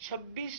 26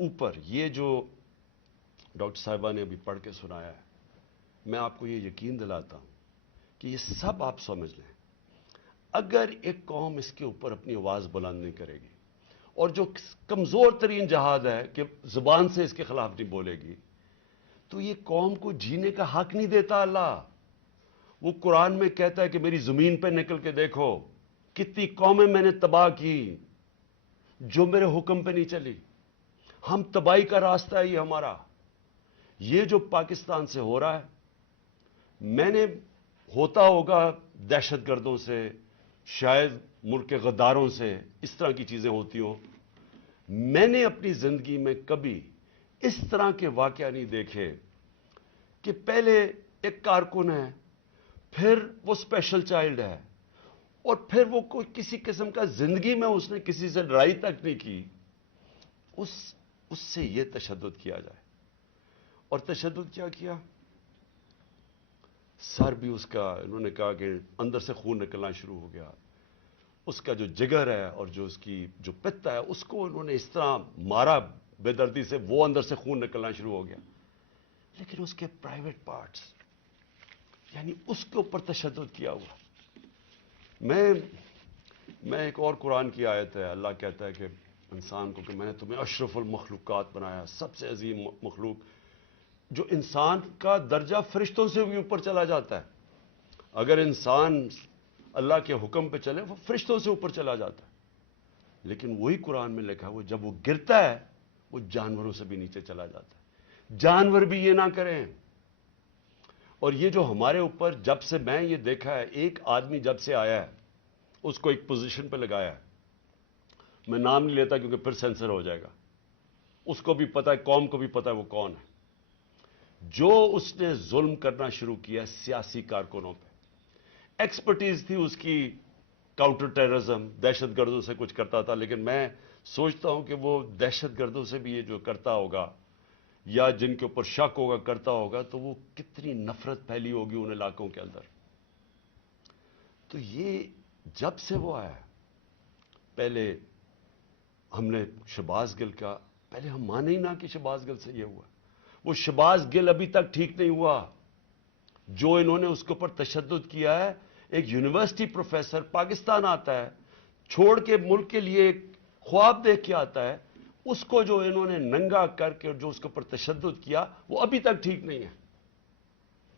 اوپر یہ جو ڈاکٹر صاحبہ نے ابھی پڑھ کے سنایا ہے، میں آپ کو یہ یقین دلاتا ہوں کہ یہ سب آپ سمجھ لیں، اگر ایک قوم اس کے اوپر اپنی آواز بلند نہیں کرے گی، اور جو کمزور ترین جہاد ہے کہ زبان سے اس کے خلاف نہیں بولے گی، تو یہ قوم کو جینے کا حق نہیں دیتا اللہ۔ وہ قرآن میں کہتا ہے کہ میری زمین پہ نکل کے دیکھو کتنی قومیں میں نے تباہ کی جو میرے حکم پہ نہیں چلی۔ ہم تباہی کا راستہ ہے یہ ہمارا۔ یہ جو پاکستان سے ہو رہا ہے، میں نے ہوتا ہوگا دہشت گردوں سے، شاید ملک کے غداروں سے، اس طرح کی چیزیں ہوتی ہوں، میں نے اپنی زندگی میں کبھی اس طرح کے واقعہ نہیں دیکھے کہ پہلے ایک کارکن ہے، پھر وہ اسپیشل چائلڈ ہے، اور پھر وہ کوئی کسی قسم کا زندگی میں اس نے کسی سے لڑائی تک نہیں کی، اس سے یہ تشدد کیا جائے۔ اور تشدد کیا کیا؟ سر بھی اس کا، انہوں نے کہا کہ اندر سے خون نکلنا شروع ہو گیا، اس کا جو جگر ہے اور جو اس کی جو پتا ہے اس کو انہوں نے اس طرح مارا بے دردی سے، وہ اندر سے خون نکلنا شروع ہو گیا۔ لیکن اس کے پرائیویٹ پارٹس، یعنی اس کے اوپر تشدد کیا ہوا۔ میں ایک اور قرآن کی آیت ہے، اللہ کہتا ہے کہ انسان کو کہ میں نے تمہیں اشرف المخلوقات بنایا، سب سے عظیم مخلوق، جو انسان کا درجہ فرشتوں سے بھی اوپر چلا جاتا ہے۔ اگر انسان اللہ کے حکم پہ چلے وہ فرشتوں سے اوپر چلا جاتا ہے، لیکن وہی قرآن میں لکھا وہ جب وہ گرتا ہے وہ جانوروں سے بھی نیچے چلا جاتا ہے۔ جانور بھی یہ نہ کریں۔ اور یہ جو ہمارے اوپر، جب سے میں یہ دیکھا ہے، ایک آدمی جب سے آیا ہے اس کو ایک پوزیشن پہ لگایا ہے، میں نام نہیں لیتا کیونکہ پھر سینسر ہو جائے گا، اس کو بھی پتا ہے، قوم کو بھی پتا ہے وہ کون ہے، جو اس نے ظلم کرنا شروع کیا سیاسی کارکنوں پہ۔ ایکسپرٹیز تھی اس کی کاؤنٹر ٹیررزم، دہشت گردوں سے کچھ کرتا تھا، لیکن میں سوچتا ہوں کہ وہ دہشت گردوں سے بھی یہ جو کرتا ہوگا یا جن کے اوپر شک ہوگا کرتا ہوگا، تو وہ کتنی نفرت پھیلی ہوگی ان علاقوں کے اندر۔ تو یہ جب سے وہ آیا، پہلے ہم نے شہباز گل کا، پہلے ہم مانے ہی نہ کہ شہباز گل سے یہ ہوا، وہ شہباز گل ابھی تک ٹھیک نہیں ہوا، جو انہوں نے اس کے اوپر تشدد کیا ہے۔ ایک یونیورسٹی پروفیسر پاکستان آتا ہے، چھوڑ کے ملک کے لیے ایک خواب دیکھ کے آتا ہے، اس کو جو انہوں نے ننگا کر کے جو اس کے اوپر تشدد کیا وہ ابھی تک ٹھیک نہیں ہے۔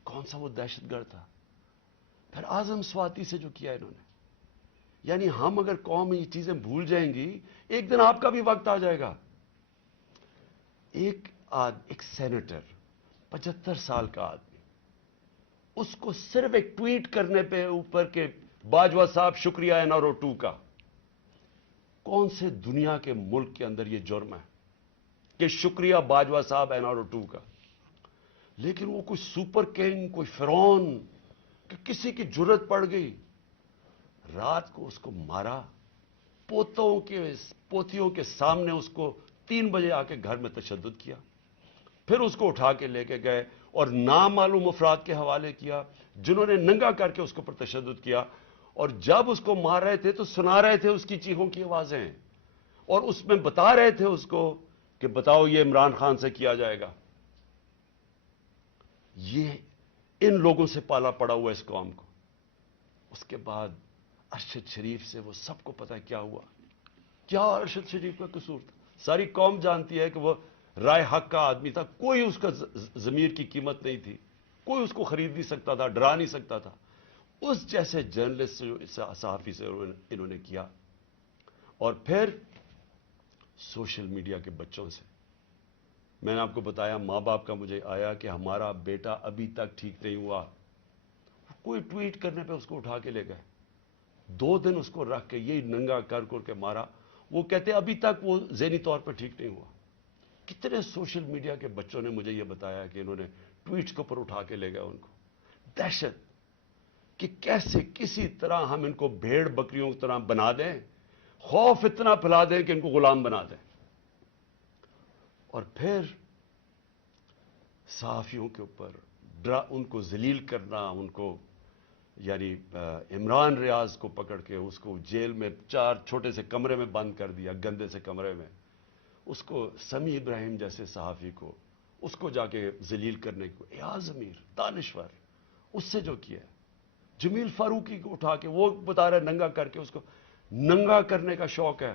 کون سا وہ دہشت گرد تھا؟ پھر اعظم سواتی سے جو کیا انہوں نے۔ یعنی ہم اگر قوم یہ چیزیں بھول جائیں گی، ایک دن آپ کا بھی وقت آ جائے گا۔ ایک سینیٹر، 75 سال کا آدمی، اس کو صرف ایک ٹویٹ کرنے پہ اوپر کے باجوہ صاحب شکریہ این آر او 2 کا، کون سے دنیا کے ملک کے اندر یہ جرم ہے کہ شکریہ باجوہ صاحب این آر او 2 کا؟ لیکن وہ کوئی سپر کنگ، کوئی فرعون کہ کسی کی جرت پڑ گئی، رات کو اس کو مارا، پوتیوں کے سامنے اس کو 3 بجے آ کے گھر میں تشدد کیا، پھر اس کو اٹھا کے لے کے گئے اور نامعلوم افراد کے حوالے کیا جنہوں نے ننگا کر کے اس کے اوپر تشدد کیا، اور جب اس کو مار رہے تھے تو سنا رہے تھے اس کی چیخوں کی آوازیں، اور اس میں بتا رہے تھے اس کو کہ بتاؤ یہ عمران خان سے کیا جائے گا۔ یہ ان لوگوں سے پالا پڑا ہوا اس قوم کو۔ اس کے بعد ارشد شریف سے وہ سب کو پتا ہے کیا ہوا، کیا ارشد شریف کا قصور تھا۔ ساری قوم جانتی ہے کہ وہ رائے حق کا آدمی تھا، کوئی اس کا ضمیر کی قیمت نہیں تھی، کوئی اس کو خرید نہیں سکتا تھا، ڈرا نہیں سکتا تھا۔ اس جیسے جرنلسٹ سے، صحافی سے انہوں نے کیا، اور پھر سوشل میڈیا کے بچوں سے۔ میں نے آپ کو بتایا ماں باپ کا مجھے آیا کہ ہمارا بیٹا ابھی تک ٹھیک نہیں ہوا، کوئی ٹویٹ کرنے پہ اس کو اٹھا کے لے گئے، 2 دن اس کو رکھ کے یہی ننگا کر کے مارا، وہ کہتے ابھی تک وہ ذہنی طور پہ ٹھیک نہیں ہوا۔ کتنے سوشل میڈیا کے بچوں نے مجھے یہ بتایا کہ انہوں نے ٹویٹس کے اوپر اٹھا کے لے گئے ان کو۔ دہشت کہ کیسے کسی طرح ہم ان کو بھیڑ بکریوں کی طرح بنا دیں، خوف اتنا پھیلا دیں کہ ان کو غلام بنا دیں، اور پھر صحافیوں کے اوپر ان کو ذلیل کرنا، ان کو یعنی عمران ریاض کو پکڑ کے اس کو جیل میں 4 چھوٹے سے کمرے میں بند کر دیا، گندے سے کمرے میں، اس کو سمیع ابراہیم جیسے صحافی کو اس کو جا کے ذلیل کرنے کو، ایاز امیر دانشور اس سے جو کیا ہے، جمیل فاروقی کو اٹھا کے وہ بتا رہا ہے ننگا کر کے، اس کو ننگا کرنے کا شوق ہے،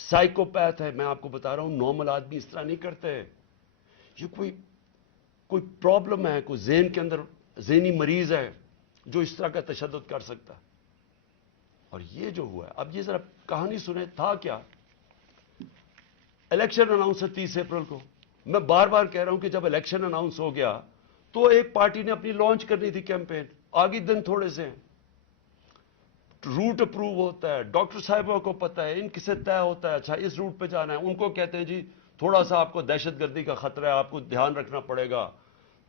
سائیکوپیتھ ہے. میں آپ کو بتا رہا ہوں نارمل آدمی اس طرح نہیں کرتے. یہ کوئی پرابلم ہے، کوئی ذہن کے اندر ذہنی مریض ہے جو اس طرح کا تشدد کر سکتا. اور یہ جو ہوا ہے، اب یہ ذرا کہانی سنیں تھا کیا. الیکشن اناؤنس ہے 30 اپریل کو. میں بار بار کہہ رہا ہوں کہ جب الیکشن اناؤنس ہو گیا تو ایک پارٹی نے اپنی لانچ کرنی تھی کیمپین. آگے دن تھوڑے سے ہیں، روٹ اپروو ہوتا ہے، ڈاکٹر صاحبوں کو پتا ہے، ان کسے طے ہوتا ہے اچھا اس روٹ پہ جانا ہے. ان کو کہتے ہیں جی تھوڑا سا آپ کو دہشت گردی کا خطرہ ہے، آپ کو دھیان رکھنا پڑے گا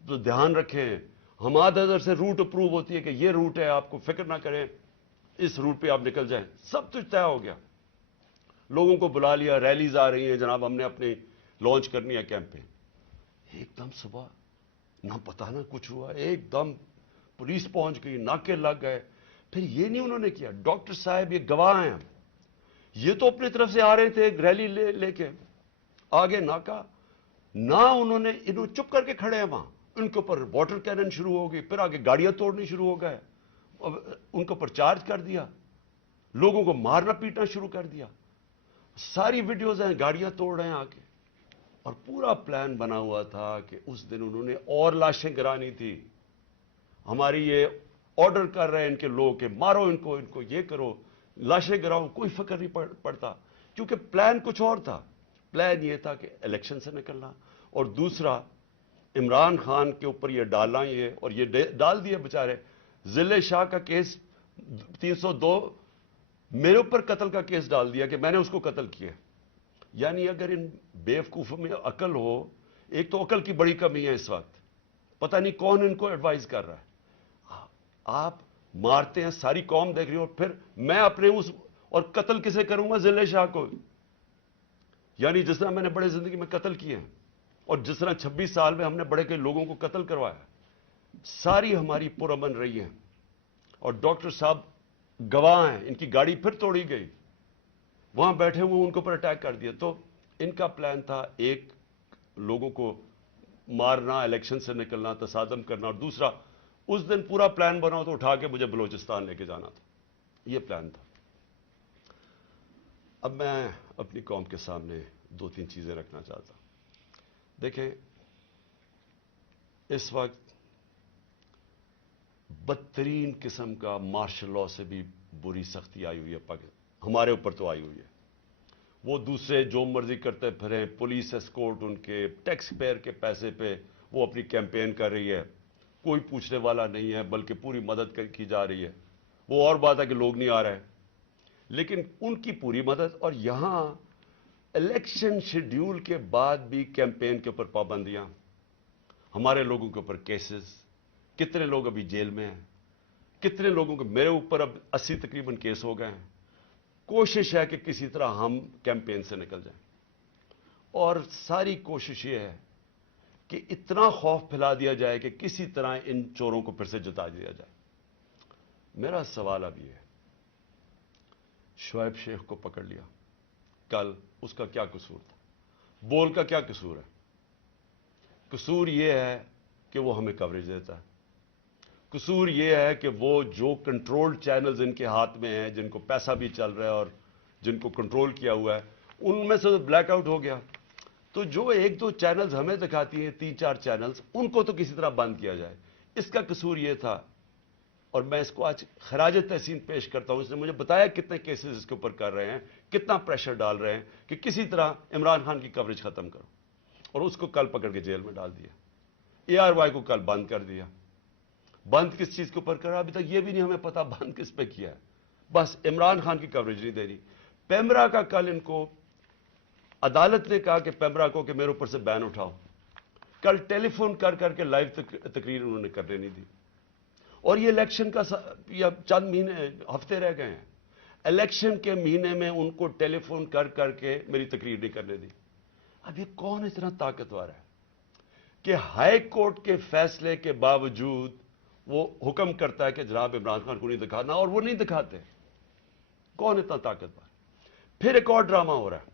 تو دھیان رکھیں. ہمارے ادھر سے روٹ اپروو ہوتی ہے کہ یہ روٹ ہے، آپ کو فکر نہ کریں، اس روٹ پہ آپ نکل جائیں. سب کچھ طے ہو گیا، لوگوں کو بلا لیا، ریلیز آ رہی ہیں، جناب ہم نے اپنی لانچ کرنی ہے کیمپین. ایک دم صبح نہ پتا نہ کچھ ہوا، ایک دم پولیس پہنچ گئی، ناکے لگ گئے. پھر یہ نہیں انہوں نے کیا، ڈاکٹر صاحب یہ گواہ ہیں، یہ تو اپنی طرف سے آ رہے تھے ایک ریلی لے کے، آگے ناکا نہ انہوں چپ کر کے کھڑے ہیں وہاں. ان کے اوپر واٹر کینن شروع ہو گئی، پھر آگے گاڑیاں توڑنی شروع ہو گئے، ان کے اوپر چارج کر دیا، لوگوں کو مارنا پیٹنا شروع کر دیا. ساری ویڈیوز ہیں، گاڑیاں توڑ رہے ہیں آگے. اور پورا پلان بنا ہوا تھا کہ اس دن انہوں نے اور لاشیں گرانی تھی. ہماری یہ آرڈر کر رہے ہیں ان کے لوگ کہ مارو ان کو یہ کرو، لاشیں گراؤ، کوئی فکر نہیں پڑتا. کیونکہ پلان کچھ اور تھا. پلان یہ تھا کہ الیکشن سے نکلنا، اور دوسرا عمران خان کے اوپر یہ ڈالنا، یہ اور یہ ڈال دیے بیچارے. ضلع شاہ کا کیس 302 میرے اوپر قتل کا کیس ڈال دیا کہ میں نے اس کو قتل کیا. یعنی اگر ان بیوقوفوں میں عقل ہو، ایک تو عقل کی بڑی کمی ہے اس وقت، پتہ نہیں کون ان کو ایڈوائز کر رہا ہے. آپ مارتے ہیں، ساری قوم دیکھ رہی ہو، پھر میں اپنے اس اور قتل کسے کروں گا؟ ضلع شاہ کو. یعنی جس طرح میں نے بڑے زندگی میں قتل کیے ہیں، اور جس طرح 26 سال میں ہم نے بڑے کئی لوگوں کو قتل کروایا، ساری ہماری پرامن رہی ہیں. اور ڈاکٹر صاحب گواہ ہیں، ان کی گاڑی پھر توڑی گئی، وہاں بیٹھے ہوئے ان کے اوپر اٹیک کر دیا. تو ان کا پلان تھا ایک لوگوں کو مارنا، الیکشن سے نکلنا، تصادم کرنا، اور دوسرا اس دن پورا پلان بنا تو اٹھا کے مجھے بلوچستان لے کے جانا تھا. یہ پلان تھا. اب میں اپنی قوم کے سامنے 2-3 چیزیں رکھنا چاہتا ہوں. دیکھیں، اس وقت بدترین قسم کا مارشل لا سے بھی بری سختی آئی ہوئی ہے ہمارے اوپر تو آئی ہوئی ہے. وہ دوسرے جو مرضی کرتے پھریں، پولیس اسکورٹ ان کے ٹیکس پیئر کے پیسے پہ وہ اپنی کیمپین کر رہی ہے، کوئی پوچھنے والا نہیں ہے، بلکہ پوری مدد کی جا رہی ہے. وہ اور بات ہے کہ لوگ نہیں آ رہے، لیکن ان کی پوری مدد. اور یہاں الیکشن شیڈیول کے بعد بھی کیمپین کے اوپر پابندیاں، ہمارے لوگوں کے اوپر کیسز، کتنے لوگ ابھی جیل میں ہیں، کتنے لوگوں کے، میرے اوپر اب 80 تقریباً کیس ہو گئے ہیں. کوشش ہے کہ کسی طرح ہم کیمپین سے نکل جائیں، اور ساری کوشش یہ ہے کہ اتنا خوف پھیلا دیا جائے کہ کسی طرح ان چوروں کو پھر سے جتا دیا جائے. میرا سوال اب یہ ہے، شعیب شیخ کو پکڑ لیا کل، اس کا کیا قصور تھا؟ بول کا کیا قصور ہے؟ قصور یہ ہے کہ وہ ہمیں کوریج دیتا ہے. قصور یہ ہے کہ وہ جو کنٹرول چینلز ان کے ہاتھ میں ہیں، جن کو پیسہ بھی چل رہا ہے اور جن کو کنٹرول کیا ہوا ہے، ان میں سے بلیک آؤٹ ہو گیا. تو جو 1-2 چینلز ہمیں دکھاتی ہیں، 3-4 چینلز، ان کو تو کسی طرح بند کیا جائے. اس کا قصور یہ تھا، اور میں اس کو آج خراج تحسین پیش کرتا ہوں. اس نے مجھے بتایا کتنے کیسز اس کے اوپر کر رہے ہیں، کتنا پریشر ڈال رہے ہیں کہ کسی طرح عمران خان کی کوریج ختم کرو. اور اس کو کل پکڑ کے جیل میں ڈال دیا. ARY کو کل بند کر دیا. بند کس چیز کے اوپر کرا ابھی تک یہ بھی نہیں ہمیں پتا بند کس پہ کیا ہے. بس عمران خان کی کوریج نہیں دے رہی. پیمرا کا کل ان کو عدالت نے کہا کہ پیمرا کو کہ میرے اوپر سے بین اٹھاؤ. کل ٹیلی فون کر کے لائیو تقریر انہوں نے کرنے نہیں دی. اور یہ الیکشن کا یا چند مہینے ہفتے رہ گئے ہیں، الیکشن کے مہینے میں ان کو ٹیلی فون کر کے میری تقریر نہیں کرنے دی. اب یہ کون اتنا طاقتور ہے کہ ہائی کورٹ کے فیصلے کے باوجود وہ حکم کرتا ہے کہ جناب عمران خان کو نہیں دکھانا، اور وہ نہیں دکھاتے؟ کون اتنا طاقتور؟ پھر ایک اور ڈرامہ ہو رہا ہے.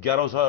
1100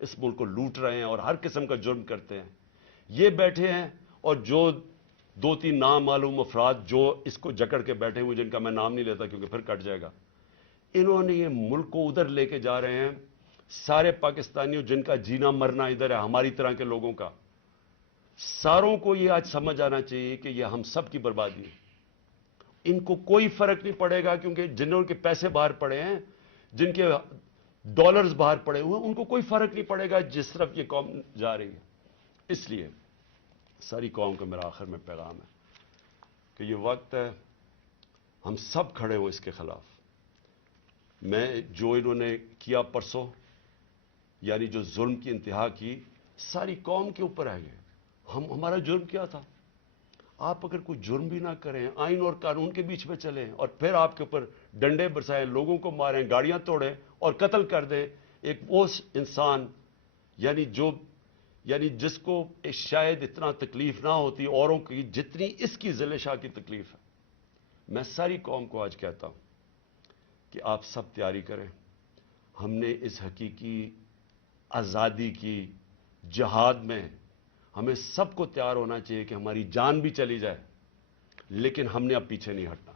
اس ملک کو لوٹ رہے ہیں اور ہر قسم کا جرم کرتے ہیں، یہ بیٹھے ہیں اور جو دو تین نامعلوم افراد جو اس کو جکڑ کے بیٹھے ہوئے، جن کا میں نام نہیں لیتا کیونکہ پھر کٹ جائے گا، انہوں نے یہ ملک کو ادھر لے کے جا رہے ہیں. سارے پاکستانیوں جن کا جینا مرنا ادھر ہے، ہماری طرح کے لوگوں کا، ساروں کو یہ آج سمجھ آنا چاہیے کہ یہ ہم سب کی بربادی ہے. ان کو کوئی فرق نہیں پڑے گا، کیونکہ جنہوں کے پیسے باہر پڑے ہیں، جن کے ڈالرز باہر پڑے ہوئے ہیں، ان کو کوئی فرق نہیں پڑے گا جس طرف یہ قوم جا رہی ہے. اس لیے ساری قوم کا میرا آخر میں پیغام ہے کہ یہ وقت ہے ہم سب کھڑے ہوں اس کے خلاف. میں جو انہوں نے کیا پرسوں، یعنی جو ظلم کی انتہا کی، ساری قوم کے اوپر ہے یہ. ہمارا جرم کیا تھا؟ آپ اگر کوئی جرم بھی نہ کریں، آئین اور قانون کے بیچ میں چلیں اور پھر آپ کے اوپر ڈنڈے برسائیں، لوگوں کو ماریں، گاڑیاں توڑیں اور قتل کر دیں ایک وہ انسان، یعنی جس کو شاید اتنا تکلیف نہ ہوتی اوروں کی جتنی اس کی ذل شاہ کی تکلیف ہے. میں ساری قوم کو آج کہتا ہوں کہ آپ سب تیاری کریں. ہم نے اس حقیقی آزادی کی جہاد میں ہمیں سب کو تیار ہونا چاہیے کہ ہماری جان بھی چلی جائے، لیکن ہم نے اب پیچھے نہیں ہٹنا.